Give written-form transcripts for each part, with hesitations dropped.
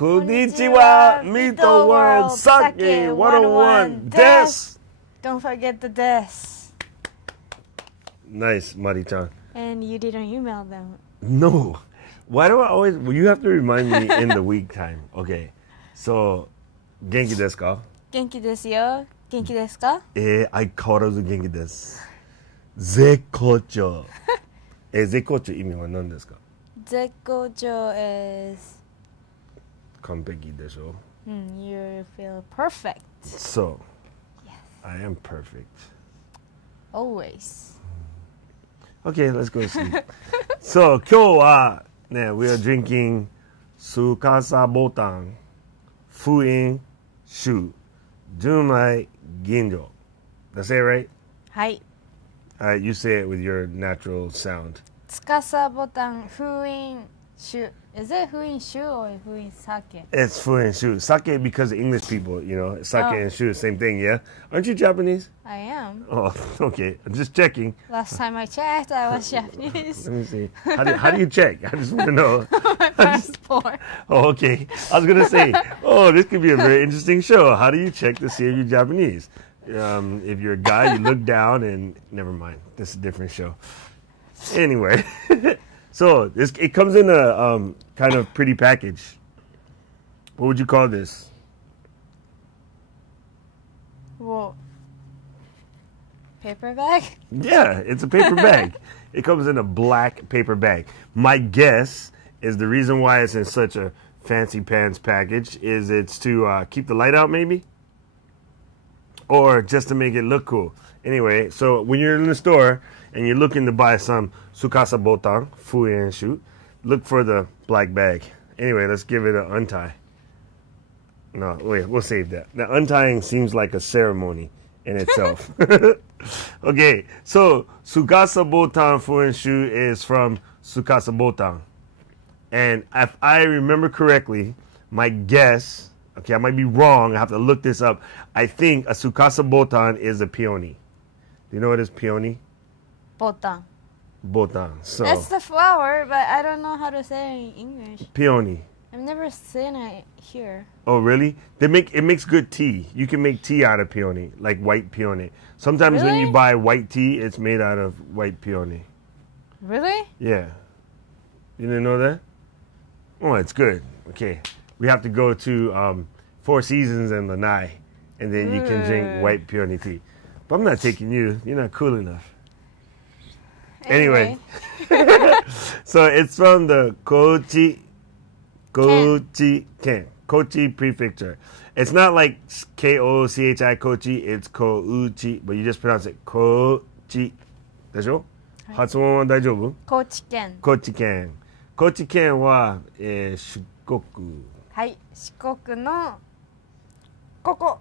Konnichiwa, Meeto World, Sake 101, des! Don't forget the des. Nice, Mari-chan. And you didn't email them. No. Why do I always... Well, you have to remind me in the week time. Okay. So, genki desu ka? Genki desu yo. Genki desu ka? 相変わらず元気です。絶好調。絶好調意味は何ですか？絶好調 is... 完璧でしょ? You feel perfect. So, yes. I am perfect. Always. Okay, let's go see. So, 今日はね、we are drinking Tsukasabotan Fuin Shu Junmai Ginjo. Did I say it right? はい。You say it with your natural sound. Tsukasabotan Fuin Shu. Is it Fuin Shu or Fuin Sake? It's Fuin Shu. Sake because of English people, you know. Sake and Shu, same thing, yeah? Aren't you Japanese? I am. Oh, okay. I'm just checking. Last time I checked, I was Japanese. Let me see. How do you check? I just want to know. My passport. Oh, okay. I was going to say, this could be a very interesting show. How do you check to see if you're Japanese? If you're a guy, you look down and... Never mind. This is a different show. Anyway. So, it comes in a kind of pretty package. What would you call this? Well, paper bag? Yeah, it's a paper bag. It comes in a black paper bag. My guess is the reason why it's in such a fancy pants package is it's to keep the light out maybe? Or just to make it look cool. Anyway, so when you're in the store and you're looking to buy some Tsukasabotan, Fuin Shu, look for the black bag. Anyway, let's give it an untie. No, wait, we'll save that. The untying seems like a ceremony in itself. Okay, so Tsukasabotan Fuin Shu is from Tsukasabotan. And if I remember correctly, my guess, okay, I might be wrong, I have to look this up. I think a Tsukasabotan is a peony. Do you know what is peony? Botan. Botan. So that's the flower, but I don't know how to say it in English. Peony. I've never seen it here. Oh, really? It makes good tea. You can make tea out of peony, like white peony. Sometimes when you buy white tea, it's made out of white peony. Really? Yeah. You didn't know that? Oh, it's good. Okay. We have to go to Four Seasons and Lanai, and then you can drink white peony tea. But I'm not taking you. You're not cool enough. Anyway. So it's from the Kochi Ken. Kochi Prefecture. It's not like Kochi, Kochi. It's Kouchi, but you just pronounce it Kochi. でしょ? 発音は大丈夫? 高知県。高知県。高知県は、四国。はい、四国のここ。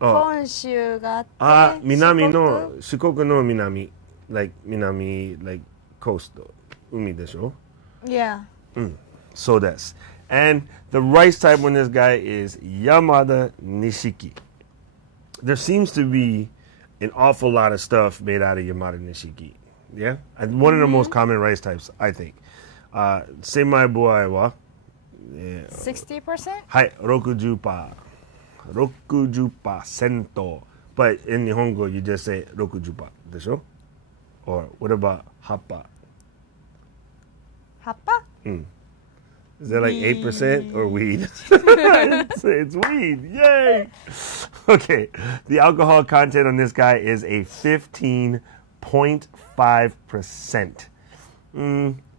本州があって。南の四国の南。Like 南 like coast 海でしょ? Yeah. So that's. And the rice type on this guy is Yamada Nishiki. There seems to be an awful lot of stuff made out of Yamada Nishiki. Yeah? And one of the most common rice types, I think. Semai buai wa 60%? はい、60%. 60%. But in Nihongo, you just say 60%でしょ? Or what about happa? Happa? Is that like 8% or weed? It's weed. Yay! Okay. The alcohol content on this guy is a 15.5%.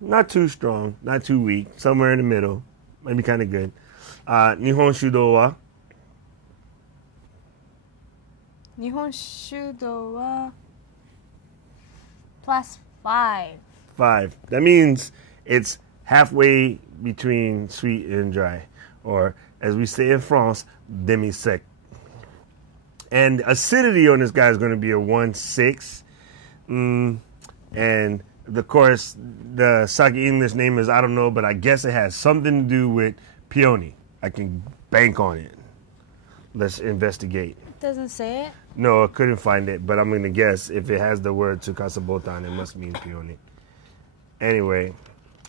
Not too strong, not too weak. Somewhere in the middle. Might be kind of good. Nihon Shudo wa? Nihon Shudo wa +5. 5. That means it's halfway between sweet and dry. Or, as we say in France, demi-sec. And acidity on this guy is going to be a 1.6. And, of course, the sake English name is, I don't know, but I guess it has something to do with peony. I can bank on it. Let's investigate. It doesn't say it? No, I couldn't find it, but I'm going to guess if it has the word Tsukasabotan, it must mean peony. Anyway,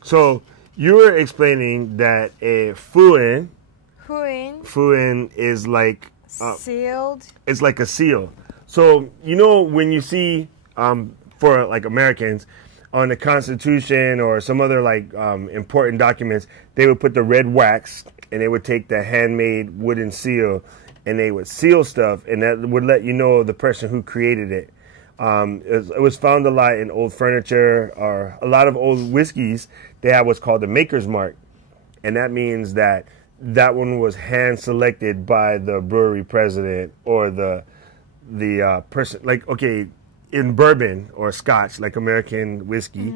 so you were explaining that a Fuin Fuin. Fuin is like Sealed. it's like a seal. So you know when you see for like Americans on the Constitution or some other like important documents, they would put the red wax and they would take the handmade wooden seal and they would seal stuff, and that would let you know the person who created it. It was found a lot in old furniture or a lot of old whiskeys. They have what's called the maker's mark, and that means that one was hand selected by the brewery president or the person. Like, okay, in bourbon or Scotch, like American whiskey,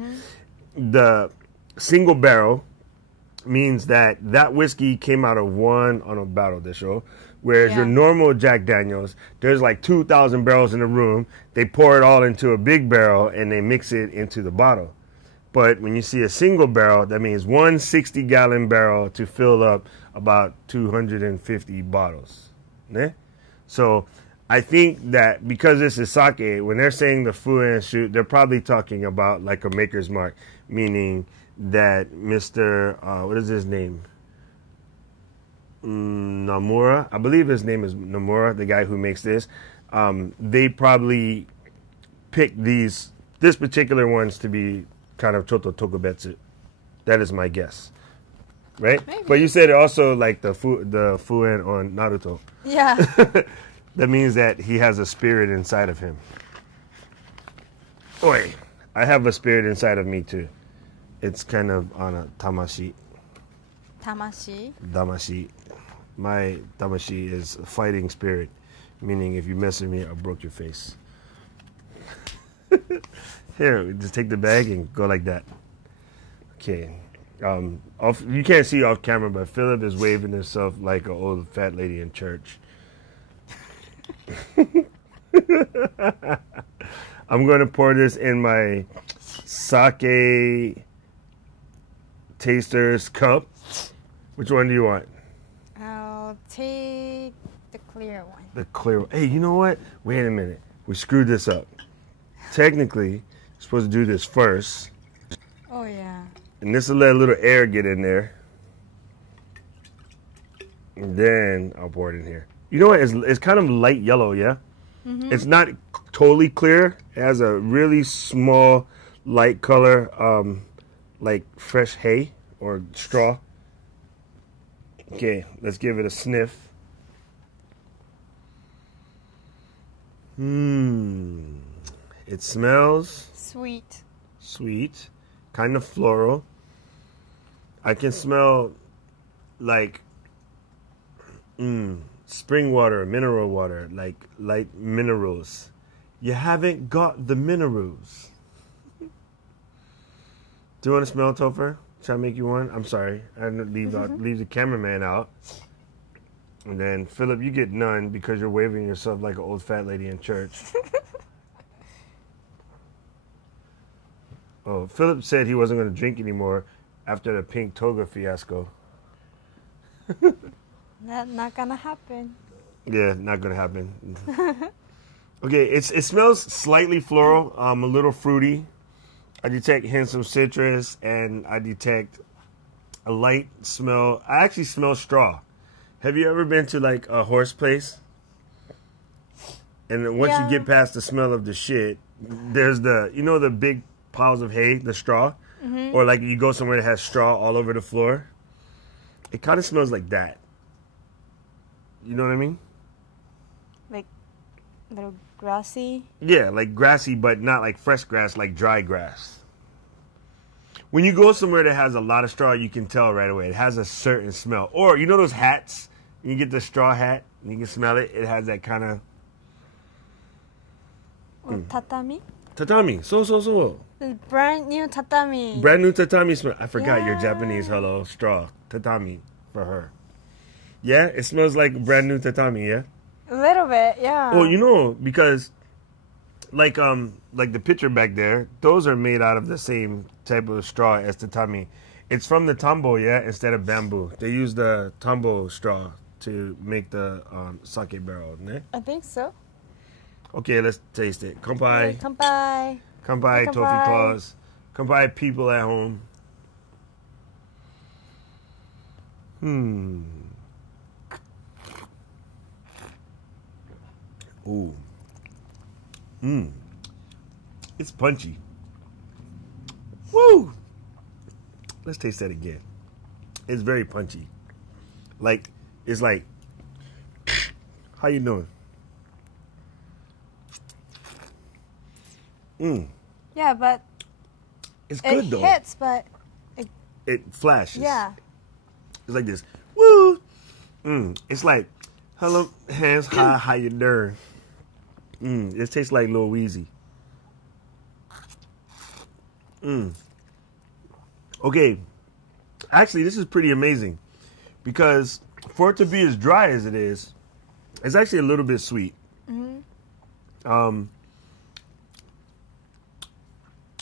the single barrel means that whiskey came out of one on a battle de show. Whereas your normal Jack Daniels, there's like 2,000 barrels in the room. They pour it all into a big barrel and they mix it into the bottle. But when you see a single barrel, that means one 60-gallon barrel to fill up about 250 bottles. Ne? So I think that because this is sake, when they're saying the Fuin shoot, they're probably talking about like a maker's mark, meaning that Mr. What is his name? Nomura, I believe his name is Nomura, the guy who makes this. They probably picked this particular ones to be kind of choto tokubetsu. That is my guess, right? Maybe. But you said also like the Fuin on Naruto. Yeah. That means that he has a spirit inside of him. Oi, I have a spirit inside of me too. It's kind of on a tamashi. Tamashi. Damashi. My damashi is a fighting spirit, meaning if you mess with me, I'll broke your face. Here, just take the bag and go like that. Okay. You can't see off camera, but Philip is waving himself like an old fat lady in church. I'm going to pour this in my sake taster's cup. Which one do you want? I'll take the clear one. The clear one. Hey, you know what? Wait a minute. We screwed this up. Technically, you're supposed to do this first. Oh, yeah. And this will let a little air get in there. And then I'll pour it in here. You know what? It's kind of light yellow, yeah? Mm-hmm. It's not totally clear. It has a really small light color, like fresh hay or straw. Okay, let's give it a sniff. It smells Sweet. sweet, kind of floral. I can smell like spring water, mineral water, like light minerals. You haven't got the minerals. Do you want to smell, Topher? Should I make you one? I'm sorry. I didn't leave the cameraman out. And then, Philip, you get none because you're waving yourself like an old fat lady in church. Oh, Philip said he wasn't going to drink anymore after the pink toga fiasco. That's not gonna happen. Yeah, not going to happen. Okay, it smells slightly floral, a little fruity. I detect hints of citrus, and I detect a light smell. I actually smell straw. Have you ever been to like a horse place? And then once you get past the smell of the shit, there's the big piles of hay, the straw? Mm-hmm. Or like you go somewhere that has straw all over the floor? It kind of smells like that. You know what I mean? Like a little grassy? Yeah, like grassy, but not like fresh grass, like dry grass. When you go somewhere that has a lot of straw, you can tell right away. It has a certain smell. Or, you know those hats? You get the straw hat, and you can smell it. It has that kind of... Tatami? Tatami. So. Brand new tatami. Brand new tatami smell. I forgot your Japanese hello. Straw. Tatami for her. Yeah? It smells like brand new tatami, yeah? A little bit, yeah. Well, because like the picture back there, those are made out of the same type of straw as tatami. It's from the tambo, yeah, instead of bamboo. They use the tambo straw to make the sake barrel, ne? I think so. Okay, let's taste it. Kanpai. Kanpai. Kanpai, Tofi Claus. Kanpai, people at home. Ooh. Mmm. It's punchy. Woo! Let's taste that again. It's very punchy. Like, it's like, how you doing? Mmm. Yeah, but it's good though. It hits, but it flashes. Yeah. It's like this. Woo! It's like, hello, hands high, how you doing? It tastes like Lil Weezy. Okay. Actually, this is pretty amazing because for it to be as dry as it is, it's actually a little bit sweet.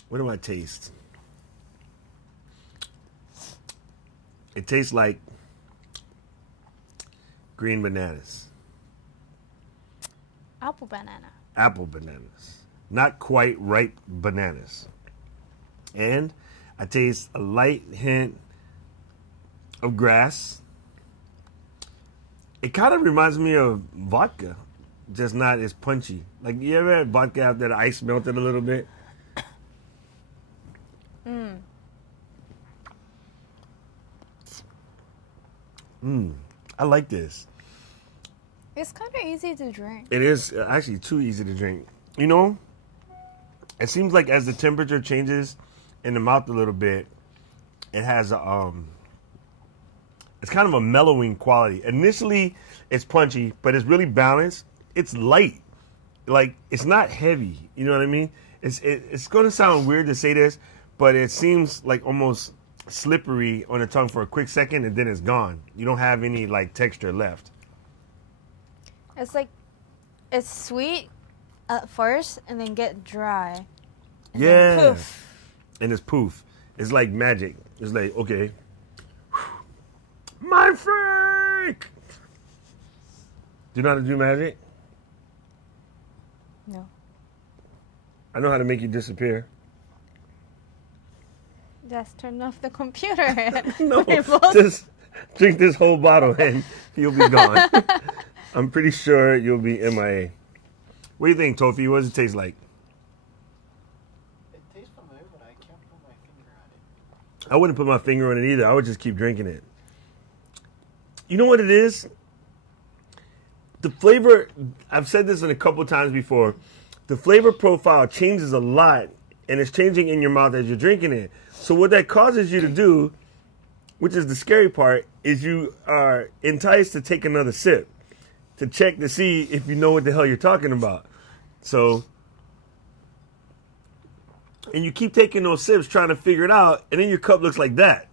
What do I taste? It tastes like green bananas. Apple banana. Apple bananas. Not quite ripe bananas. And I taste a light hint of grass. It kind of reminds me of vodka, just not as punchy. Like, you ever had vodka after the ice melted a little bit? I like this. It's kind of easy to drink. It is actually too easy to drink. You know, it seems like as the temperature changes in the mouth a little bit, it has a, it's kind of a mellowing quality. Initially, it's punchy, but it's really balanced. It's light. Like, it's not heavy. You know what I mean? It's going to sound weird to say this, but it seems like almost slippery on the tongue for a quick second, and then it's gone. You don't have any, like, texture left. It's like, it's sweet at first and then get dry. And yeah. then poof. And it's poof. It's like magic. It's like, okay. My freak! Do you know how to do magic? No. I know how to make you disappear. Just turn off the computer. No, just drink this whole bottle and you'll be gone. I'm pretty sure you'll be MIA. What do you think, Tofi? What does it taste like? It tastes familiar, but I can't put my finger on it. I wouldn't put my finger on it either. I would just keep drinking it. You know what it is? The flavor, I've said this a couple times before, the flavor profile changes a lot, and it's changing in your mouth as you're drinking it. So what that causes you to do, which is the scary part, is you are enticed to take another sip to check to see if you know what the hell you're talking about. So, and you keep taking those sips trying to figure it out, and then your cup looks like that.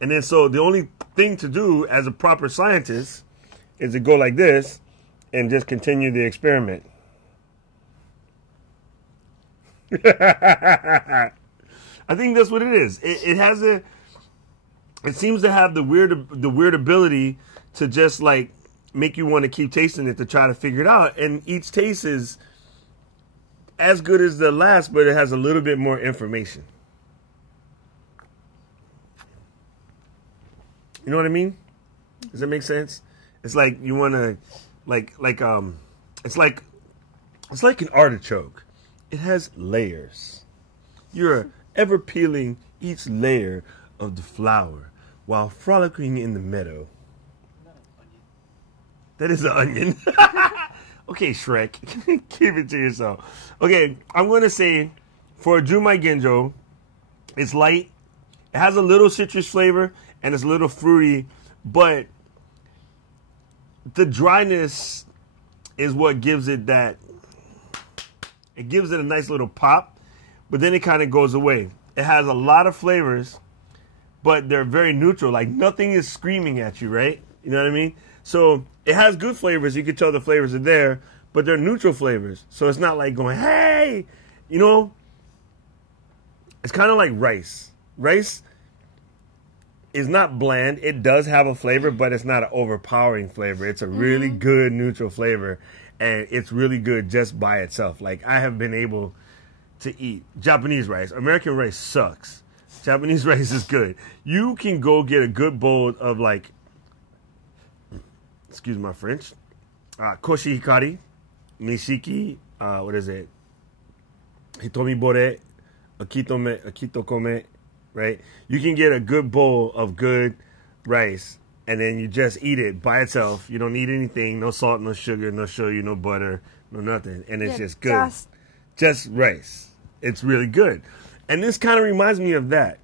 And then so the only thing to do as a proper scientist is to go like this and just continue the experiment. I think that's what it is. It has a. It seems to have the weird ability to just like make you want to keep tasting it to try to figure it out. And each taste is as good as the last, but it has a little bit more information. You know what I mean? Does that make sense? It's like you want to, it's like an artichoke. It has layers. You're ever peeling each layer of the flower while frolicking in the meadow. That is an onion. Okay, Shrek. Keep it to yourself. Okay, I'm going to say for Junmai Genjo, it's light. It has a little citrus flavor and it's a little fruity, but the dryness is what gives it that. It gives it a nice little pop, but then it kind of goes away. It has a lot of flavors, but they're very neutral. Like nothing is screaming at you, right? You know what I mean? So it has good flavors. You can tell the flavors are there, but they're neutral flavors. So it's not like going, hey, you know? It's kind of like rice. Rice is not bland. It does have a flavor, but it's not an overpowering flavor. It's a really good neutral flavor, and it's really good just by itself. Like, I have been able to eat Japanese rice. American rice sucks. Japanese rice is good. You can go get a good bowl of, like, excuse my French, koshi hikari, Nishiki, what is it? Hitomi bore, akito kome, right? You can get a good bowl of good rice, and then you just eat it by itself. You don't need anything, no salt, no sugar, no shoyu, no butter, no nothing. And it's just good. Just rice. It's really good. And this kind of reminds me of that.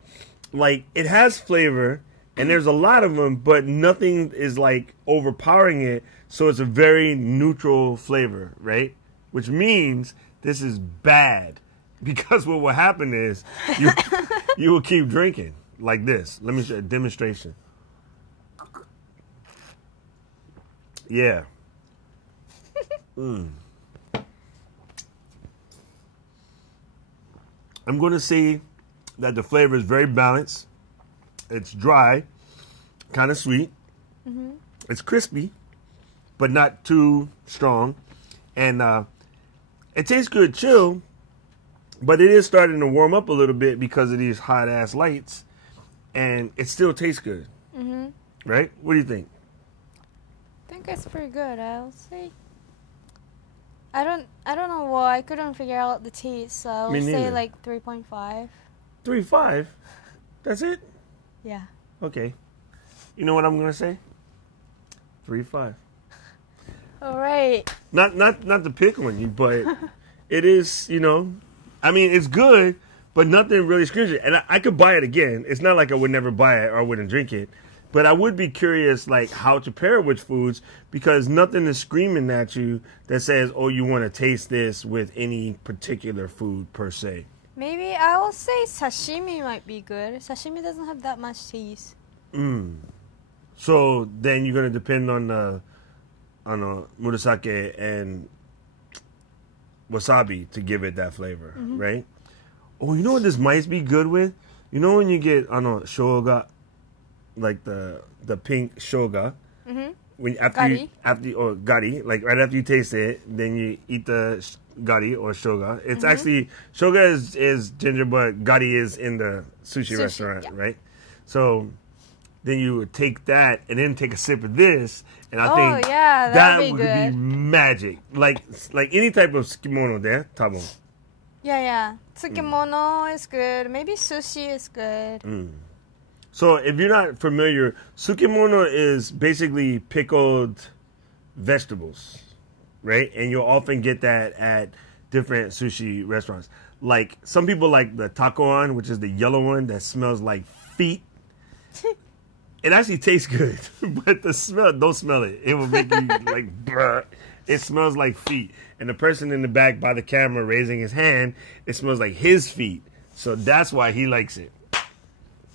Like, it has flavor, and there's a lot of them, but nothing is, like, overpowering it. So it's a very neutral flavor, right? Which means this is bad. Because what will happen is you will keep drinking like this. Let me show a demonstration. Yeah. I'm going to say that the flavor is very balanced. It's dry, kind of sweet. Mm-hmm. It's crispy, but not too strong. And it tastes good chill, but it is starting to warm up a little bit because of these hot-ass lights. And it still tastes good. Mm-hmm. Right? What do you think? I think it's pretty good. I'll say. I don't know why I couldn't figure out the taste, so I'll say like 3.5. 3.5? That's it? Yeah. Okay. You know what I'm gonna say? 3.5. All right. Not to pick on you, but it is, you know, I mean, it's good, but nothing really screams it. And I could buy it again. It's not like I would never buy it or I wouldn't drink it. But I would be curious, like, how to pair it with foods, because nothing is screaming at you that says, oh, you want to taste this with any particular food per se. Maybe I will say sashimi might be good. Sashimi doesn't have that much taste. So then you're going to depend on murasake and wasabi to give it that flavor, right? Oh, you know what this might be good with? You know when you get, shoga, like the pink shoga, when gari, like right after you taste it, then you eat the gari or shoga. It's actually, shoga is ginger, but gari is in the sushi restaurant, yeah. right? So then you would take that and then take a sip of this, and I think that would be magic. Like any type of tsukemono there, tabon. Yeah. Tsukemono is good. Maybe sushi is good. So if you're not familiar, tsukemono is basically pickled vegetables, right? And you'll often get that at different sushi restaurants. Like, some people like the takoan, which is the yellow one that smells like feet. It actually tastes good, but the smell, don't smell it. It will make you like, bruh. It smells like feet. And the person in the back by the camera raising his hand, it smells like his feet. So that's why he likes it.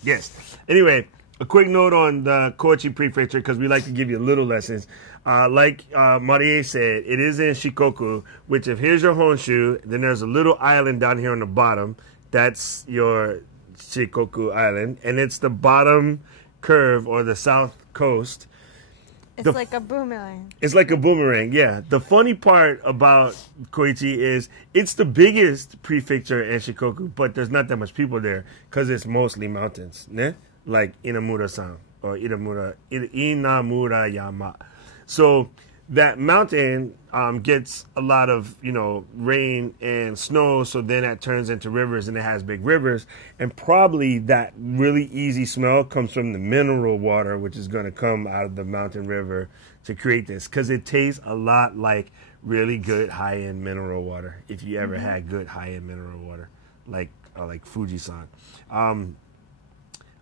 Yes. Anyway, a quick note on the Kochi Prefecture, because we like to give you little lessons. Like Marie said, it is in Shikoku, which if here's your Honshu, then there's a little island down here on the bottom. That's your Shikoku Island. And it's the bottom curve or the south coast. It's like a boomerang. It's like a boomerang, yeah. The funny part about Koichi is it's the biggest prefecture in Shikoku, but there's not that much people there because it's mostly mountains, né? Like Inamura-san or Inamura-yama. So that mountain gets a lot of, rain and snow, so then that turns into rivers, and it has big rivers. And probably that really easy smell comes from the mineral water, which is going to come out of the mountain river to create this, because it tastes a lot like really good high-end mineral water, if you ever had good high-end mineral water, like Fuji-san. I'm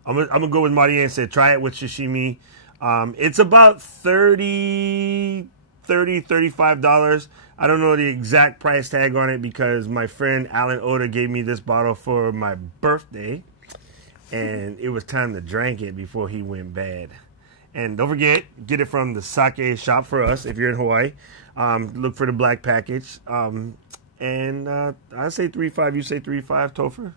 gonna go with Maria and say try it with sashimi. It's about $35. I don't know the exact price tag on it because my friend Alan Oda gave me this bottle for my birthday, and it was time to drink it before he went bad. And don't forget, get it from the sake shop for us if you're in Hawaii. Look for the black package. I say 3.5. You say 3.5. Topher?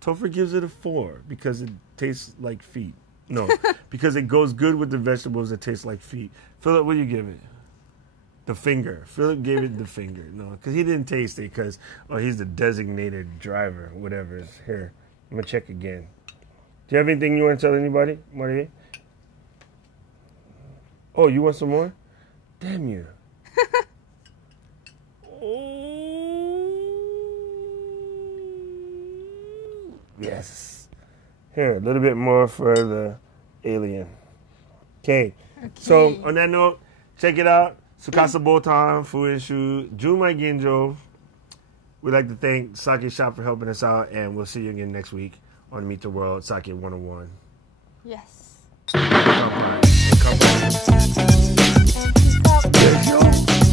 Topher gives it a 4 because it tastes like feet. No, because it goes good with the vegetables that taste like feet. Philip, what do you give it? The finger. Philip gave it the finger. No, because he didn't taste it because, he's the designated driver, whatever is here. I'm going to check again. Do you have anything you want to tell anybody, Maria? Oh, you want some more? Damn you. Here, a little bit more for the alien. Okay. So on that note, check it out. Tsukasabotan, Fuin Shu, Jumai Ginjo. We'd like to thank Sake Shop for helping us out, and we'll see you again next week on Meet the World Sake 101. Yes. Come on. And keep up. Yes, yo.